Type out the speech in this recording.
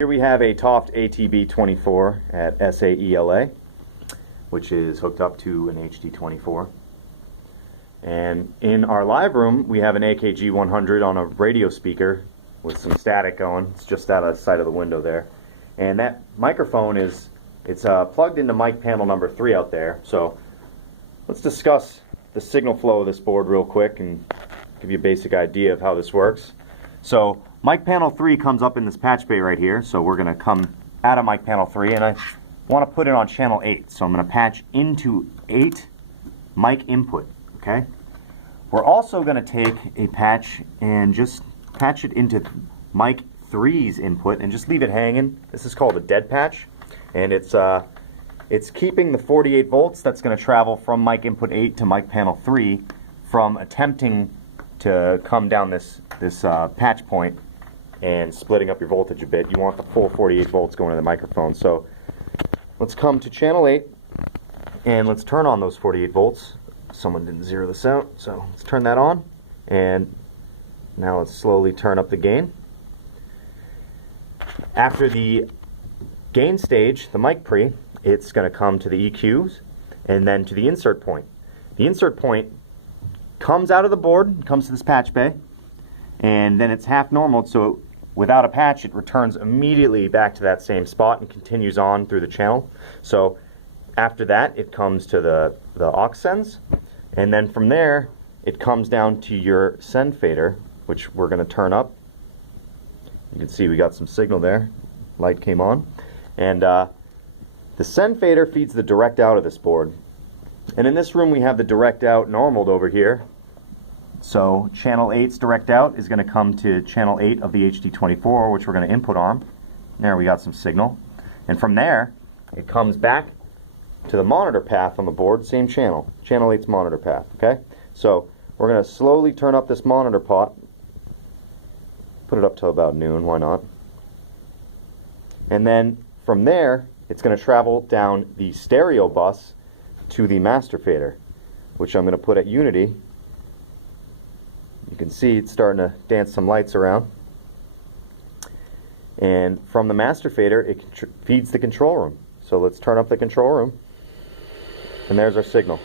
Here we have a Toft ATB 24 at SAE-LA, which is hooked up to an HD24. And in our live room, we have an AKG 100 on a radio speaker with some static going. It's just out of sight of the window there. And that microphone it's plugged into mic panel number 3 out there. So let's discuss the signal flow of this board real quick and give you a basic idea of how this works. So mic panel 3 comes up in this patch bay right here, so we're going to come out of mic panel 3, and I want to put it on channel 8, so I'm going to patch into 8 mic input, okay? We're also going to take a patch and just patch it into mic 3's input and just leave it hanging. This is called a dead patch, and it's keeping the 48 volts that's going to travel from mic input 8 to mic panel 3 from attempting to come down this patch point and splitting up your voltage a bit. You want the full 48 volts going to the microphone. So let's come to channel 8 and let's turn on those 48 volts. Someone didn't zero this out, so let's turn that on, and now let's slowly turn up the gain. After the gain stage, the mic pre, it's going to come to the EQs and then to the insert point. The insert point comes out of the board, comes to this patch bay, and then it's half normal, so without a patch it returns immediately back to that same spot and continues on through the channel. So after that it comes to the aux sends, and then from there it comes down to your send fader, which we're going to turn up. You can see we got some signal there, light came on, and the send fader feeds the direct out of this board. And in this room we have the direct out normaled over here. So channel 8's direct out is going to come to channel 8 of the HD24, which we're going to input arm. There we got some signal. And from there, it comes back to the monitor path on the board, same channel. Channel 8's monitor path, okay? So we're going to slowly turn up this monitor pot. Put it up till about noon, why not? And then from there, it's going to travel down the stereo bus to the master fader, which I'm going to put at unity. You can see it's starting to dance some lights around. And from the master fader, it feeds the control room. So let's turn up the control room. And there's our signal.